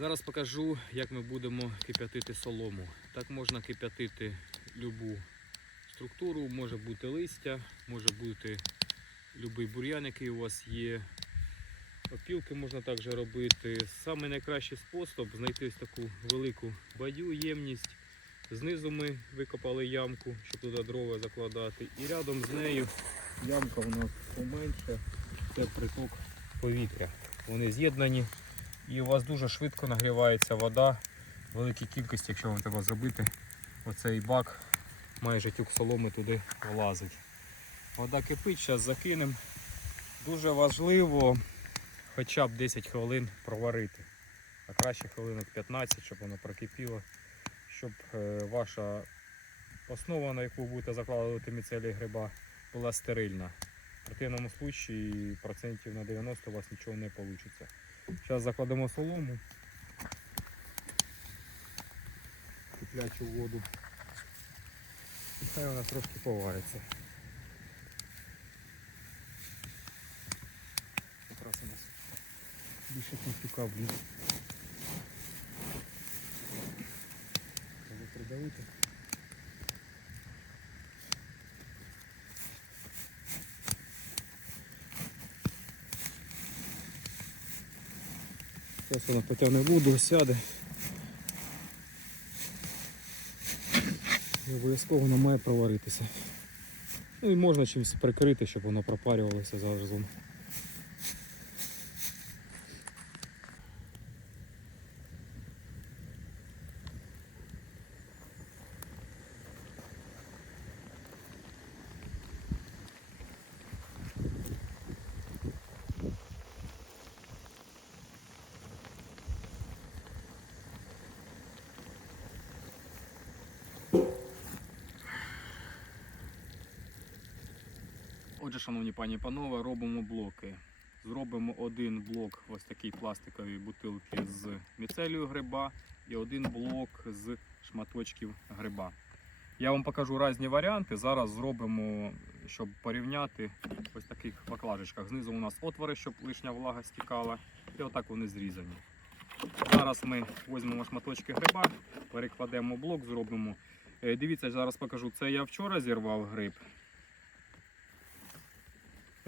Зараз покажу, як ми будемо кип'ятити солому. Так можна кип'ятити любу структуру, може бути листя, може бути будь-який бур'ян, який у вас є. Опілки можна також робити. Саме найкращий спосіб знайти ось таку велику бадю, ємність. Знизу ми викопали ямку, щоб туди дрова закладати. І рядом з нею ямка у нас поменше. Це приток повітря. Вони з'єднані. І у вас дуже швидко нагрівається вода в великій кількості, якщо вам треба зробити оцей бак, майже тюк соломи туди влазить. Вода кипить, зараз закинемо. Дуже важливо хоча б 10 хвилин проварити. А краще хвилинок 15, щоб воно прокипіло, щоб е, ваша основа, на яку ви будете закладувати міцелій гриба, була стерильна. В противному случаї процентів на 90 у вас нічого не вийде. Зараз закладемо солому. Киплячу воду. І хай вона трошки повариться. Якраз у нас більше кінцюка вліз. Треба придавити. Зараз вона потягне воду, сяде. І Обов'язково вона має проваритися. Ну і можна чимось прикрити, щоб воно пропарювалося заразом. Отже, шановні пані і панове, робимо блоки. Зробимо один блок ось такій пластиковій бутилки з міцелію гриба і один блок з шматочків гриба. Я вам покажу різні варіанти. Зараз зробимо, щоб порівняти ось таких баклажечках. Знизу у нас отвори, щоб лишня влага стікала, і отак вони зрізані. Зараз ми візьмемо шматочки гриба, перекладемо блок, зробимо. Е, Дивіться, зараз покажу. Це я вчора зірвав гриб.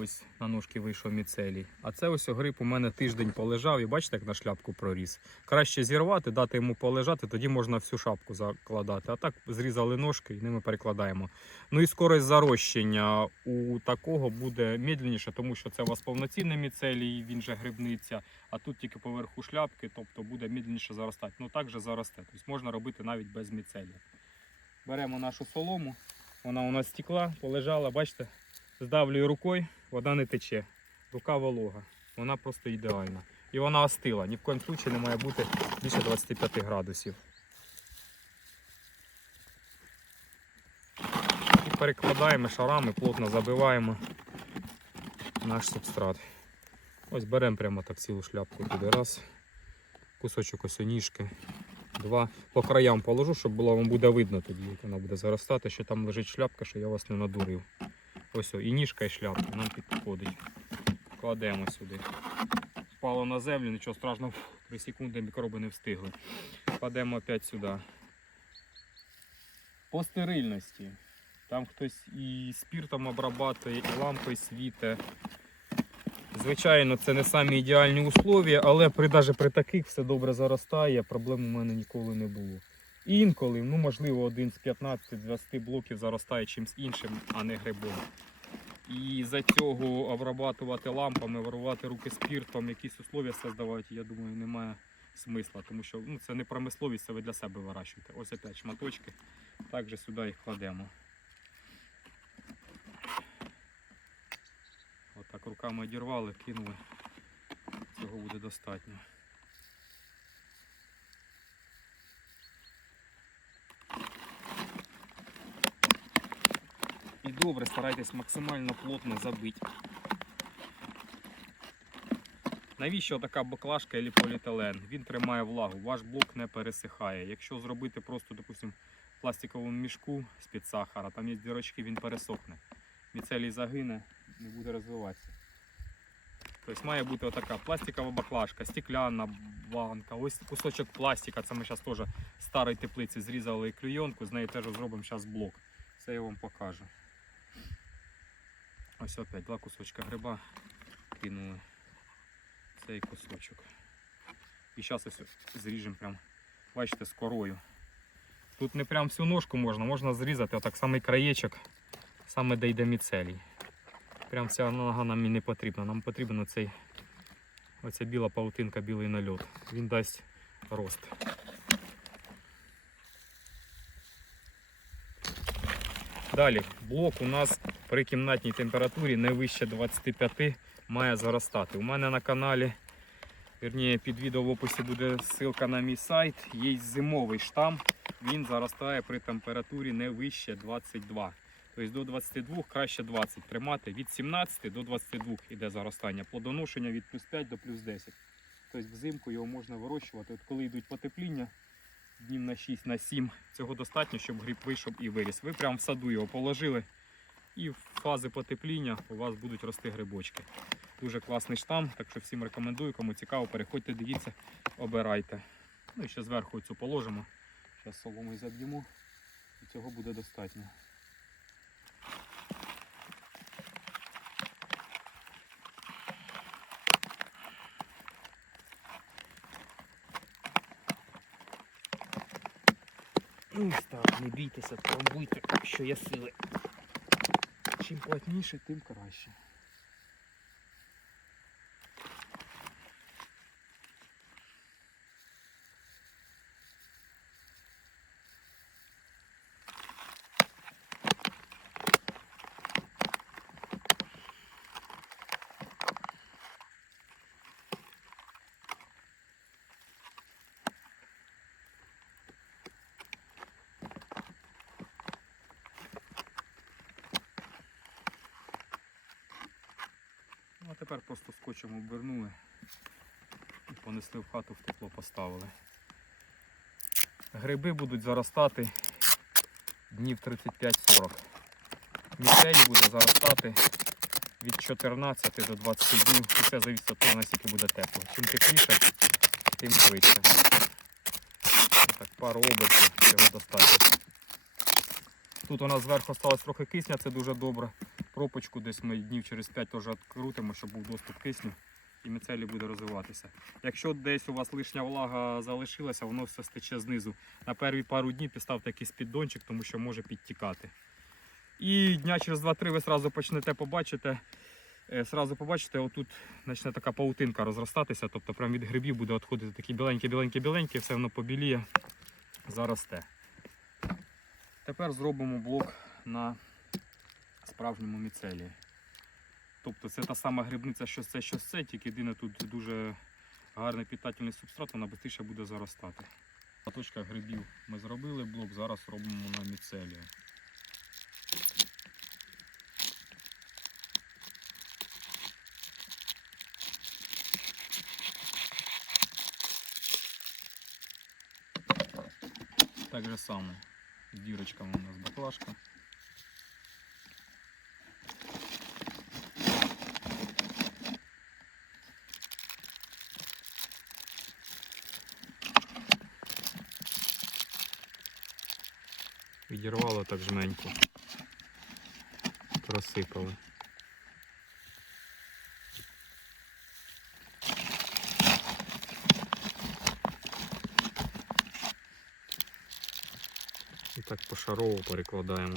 Ось на ножки вийшов міцелій. А це ось гриб у мене тиждень полежав і бачите, як на шляпку проріс. Краще зірвати, дати йому полежати, тоді можна всю шапку закладати. А так зрізали ножки і ними перекладаємо. Ну і скорость зарощення у такого буде медленніше, тому що це у вас повноцінний міцелій, він же грибниця, а тут тільки поверху шляпки, тобто буде медленніше заростати. Ну так же заросте. Тобто можна робити навіть без міцелія. Беремо нашу солому, вона у нас стекла, полежала, бачите, здавлюю рукою вода не тече. Рука волога. Вона просто ідеальна. І вона остила. Ні в коїм случаї не має бути більше 25 градусів. І перекладаємо шарами, плотно забиваємо наш субстрат. Ось беремо прямо так цілу шляпку туди. Раз. Кусочок ось ніжки. Два. По краям положу, щоб було вам буде видно тоді, як вона буде заростати, що там лежить шляпка, що я вас не надурив. Ось о, і ніжка, і шляпка нам підходить. Кладемо сюди. Впало на землю, нічого страшного, 3 секунди мікроби не встигли. Кладемо опять сюди. По стерильності. Там хтось і спіртом обрабатує, і лампою світе. Звичайно, це не самі ідеальні условия, але при, навіть при таких все добре заростає, проблем у мене ніколи не було. Інколи, ну можливо, один з 15-20 блоків заростає чимось іншим, а не грибом. І за цього обрабатувати лампами, варувати руки спіртом, якісь условия создавати, я думаю, немає смисла, тому що ну, це не промисловість, це ви для себе вирощуєте. Ось опять шматочки, також сюди їх кладемо. Отак руками одірвали, кинули. Цього буде достатньо. Добре, старайтесь максимально плотно забити. Навіщо така баклажка або поліетилен? Він тримає влагу, ваш блок не пересихає. Якщо зробити просто, допустим, пластиковому мішку з-під сахара, там є дірочки, він пересохне. Міцелій загине, не буде розвиватися. Тобто має бути отака пластикова баклажка, стекляна банка, ось кусочок пластика. Це ми зараз теж старої теплиці зрізали клейонку, з неї теж зробимо зараз блок. Це я вам покажу. Ось опять два кусочка гриба кинули. Цей кусочок. І зараз ось зріжемо прям, бачите, з корою. Тут не прям всю ножку можна, можна зрізати отак самий краєчок, саме де йде міцелій. Прям вся нога нам і не потрібна. Нам потрібен оця біла паутинка, білий нальот. Він дасть рост. Далі, блок у нас при кімнатній температурі не вище 25 має заростати. У мене на каналі, вірніше, під відео в описі буде ссылка на мій сайт. Є зимовий штам, він заростає при температурі не вище 22. Тобто до 22 краще 20 тримати. Від 17 до 22 іде заростання. Плодоношення від плюс 5 до плюс 10. Тобто взимку його можна вирощувати. От коли йдуть потепління, днів на 6, на 7, цього достатньо, щоб гриб вийшов і виріс. Ви прямо в саду його положили. І в фази потепління у вас будуть рости грибочки. Дуже класний штам, так що всім рекомендую, кому цікаво, переходьте, дивіться, обирайте. Ну і ще зверху цю положимо. Зараз соломою заб'ємо. І цього буде достатньо. Ось так, не бійтеся, пробуйте, що є сили. Чим плотніше, тим краще. Тепер просто скотчем обернули і понесли в хату, в тепло поставили. Гриби будуть заростати днів 35-40. Міцелій буде заростати від 14 до 20 днів. І це залежить від того, наскільки буде тепло. Чим тепліше, тим швидше. Так, пару обертів, цього достатньо. Тут у нас зверху осталось трохи кисня, це дуже добре. Пропочку десь ми днів через 5 теж відкрутимо, щоб був доступ кисню і міцелій буде розвиватися. Якщо десь у вас лишня влага залишилася, воно все стече знизу. На перві пару днів підставте якийсь піддончик, тому що може підтікати. І дня через 2-3 ви одразу почнете побачити. е, Сразу побачите, отут почне така паутинка розростатися, тобто прямо від грибів буде відходити такі біленькі-біленькі-біленькі, все воно побіліє, заросте. Тепер зробимо блок на справжньому міцелії. Тобто це та сама грибниця, що це, що це, тільки єдине тут дуже гарний питательний субстрат, вона швидше буде заростати. На грибів ми зробили блок, зараз робимо на міцелію. Так же само. З дірочками у нас баклажка. Відірвало так жменьку. Просипали. Пошарово перекладаємо.